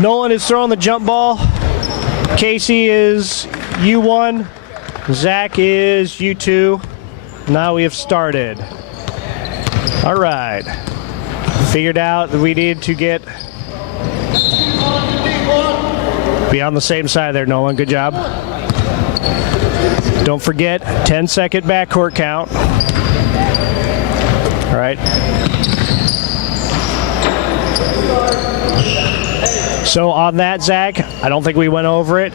Nolan is throwing the jump ball. Casey is U1. Zach is U2. Now we have started. All right. Figured out that we need to be on the same side there, Nolan. Good job. Don't forget, 10-second backcourt count. All right. So on that, Zach, I don't think we went over it.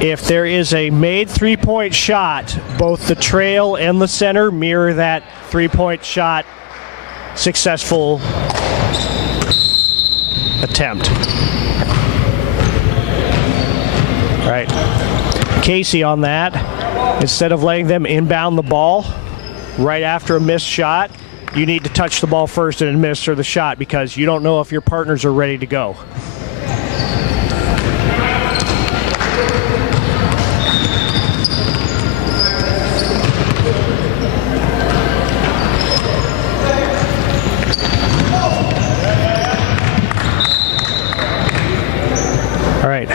If there is a made three-point shot, both the trail and the center mirror that three-point shot successful attempt. All right. Casey on that, instead of letting them inbound the ball right after a missed shot, you need to touch the ball first and administer the shot because you don't know if your partners are ready to go. All right.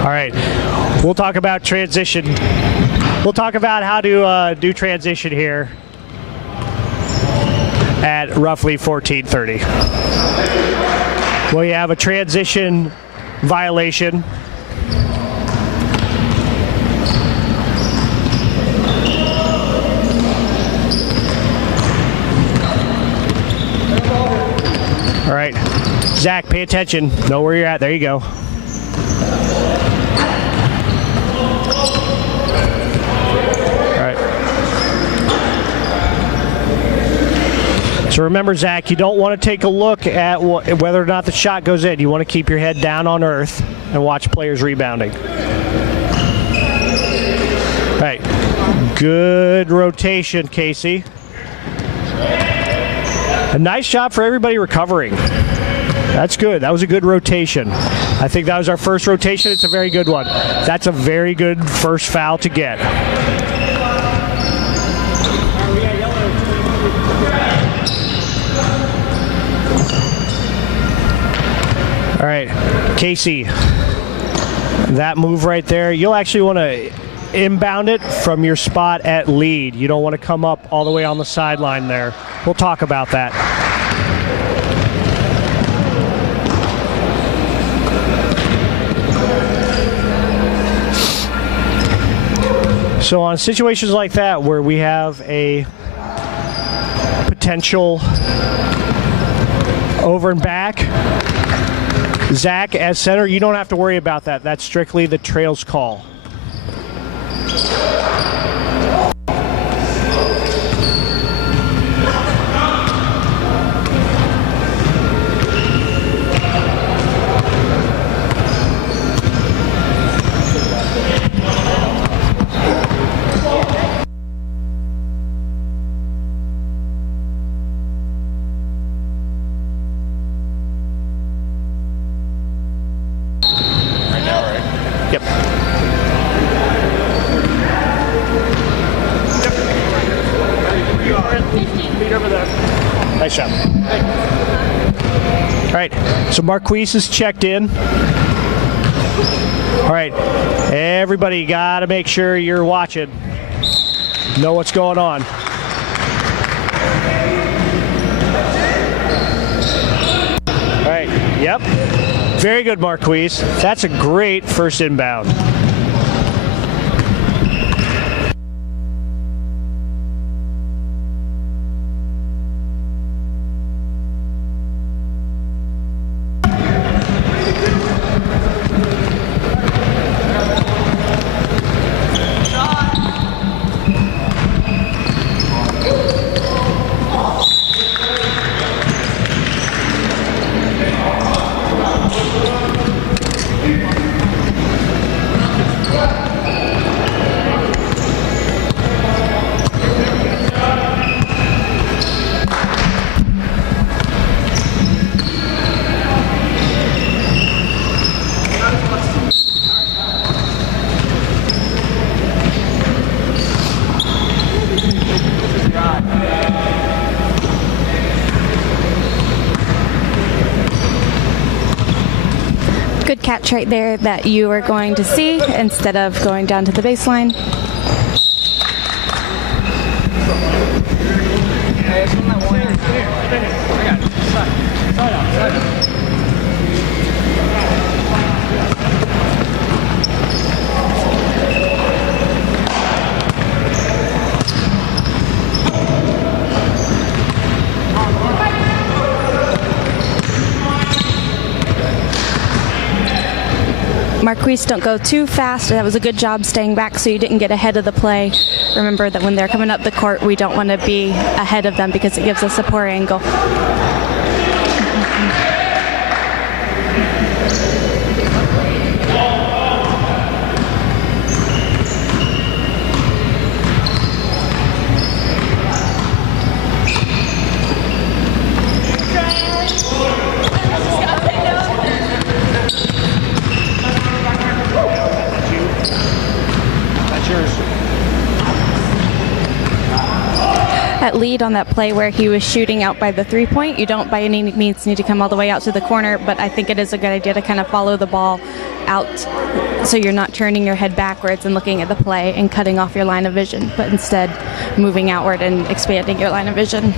All right. We'll talk about transition. We'll talk about how to do transition here at roughly 14:30. Well, you have a transition violation. All right, Zach, pay attention. Know where you're at. There you go. All right. So remember, Zach, you don't want to take a look at whether or not the shot goes in. You want to keep your head down on earth and watch players rebounding. All right. Good rotation, Casey. A nice job for everybody recovering. That's good. That was a good rotation. I think that was our first rotation. It's a very good one. That's a very good first foul to get. All right, Casey, that move right there, you'll actually want to inbound it from your spot at lead. You don't want to come up all the way on the sideline there. We'll talk about that. So on situations like that where we have a potential over and back, Zach, as center, you don't have to worry about that. That's strictly the trail's call. Nice job. All right, so Marquise is checked in. All right, everybody got to make sure you're watching. Know what's going on. All right, yep. Very good, Marquise. That's a great first inbound. catch right there that you are going to see instead of going down to the baseline. Marquise, don't go too fast. That was a good job staying back so you didn't get ahead of the play. Remember that when they're coming up the court, we don't want to be ahead of them because it gives us a poor angle. That lead on that play where he was shooting out by the 3-point, you don't by any means need to come all the way out to the corner, but I think it is a good idea to kind of follow the ball out so you're not turning your head backwards and looking at the play and cutting off your line of vision, but instead moving outward and expanding your line of vision.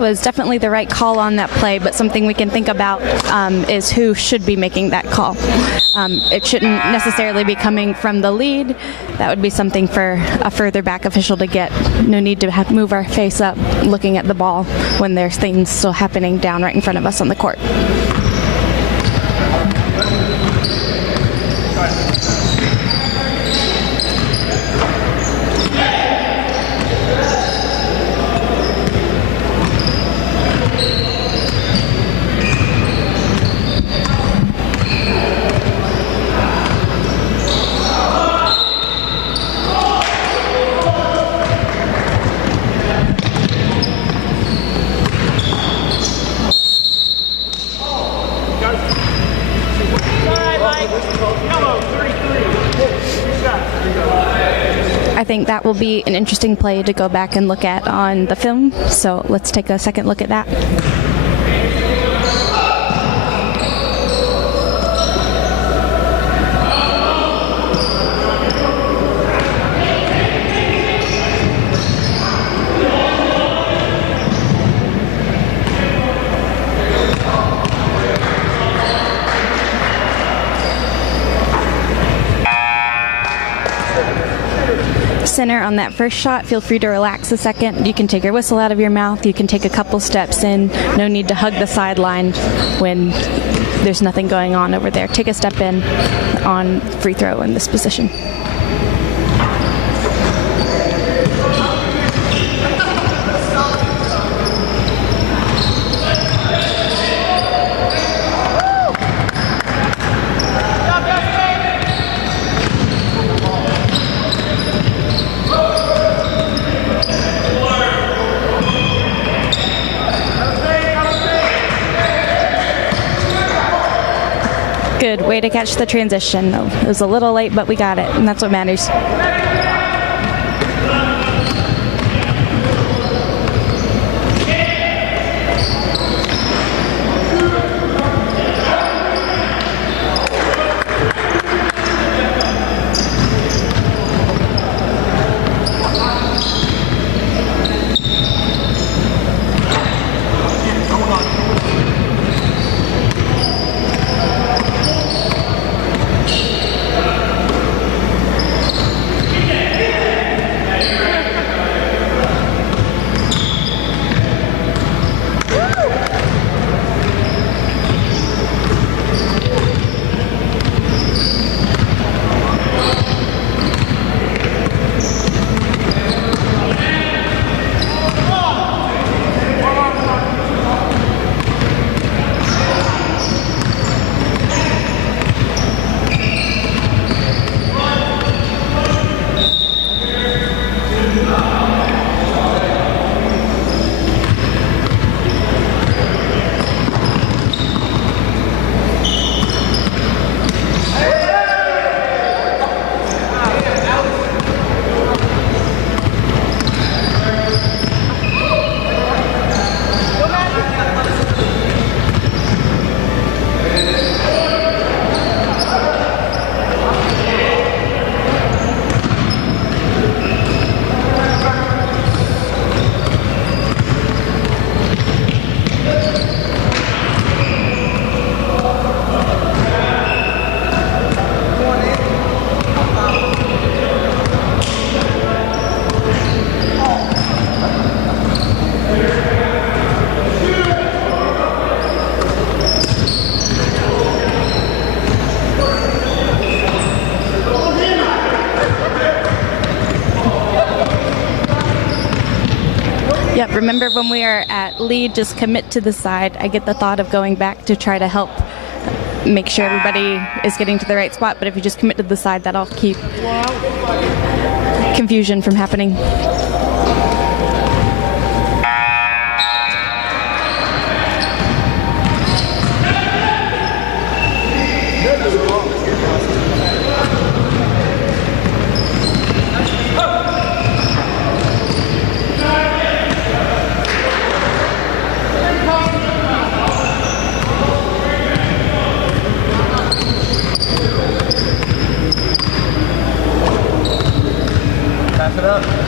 Was definitely the right call on that play, but something we can think about is who should be making that call. It shouldn't necessarily be coming from the lead. That would be something for a further back official to get. No need to move our face up looking at the ball when there's things still happening down right in front of us on the court. I think that will be an interesting play to go back and look at on the film. So let's take a second look at that. Center on that first shot, feel free to relax a second. You can take your whistle out of your mouth. You can take a couple steps in. No need to hug the sideline when there's nothing going on over there. Take a step in on free throw in this position. Good way to catch the transition. It was a little late, but we got it, and that's what matters. remember when we are at lead, just commit to the side. I get the thought of going back to try to help make sure everybody is getting to the right spot, but if you just commit to the side, that'll keep confusion from happening. Pass it up.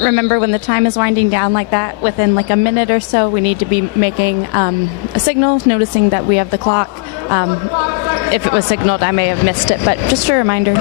Remember, when the time is winding down like that, within like a minute or so, we need to be making a signal, noticing that we have the clock. If it was signaled, I may have missed it, but just a reminder.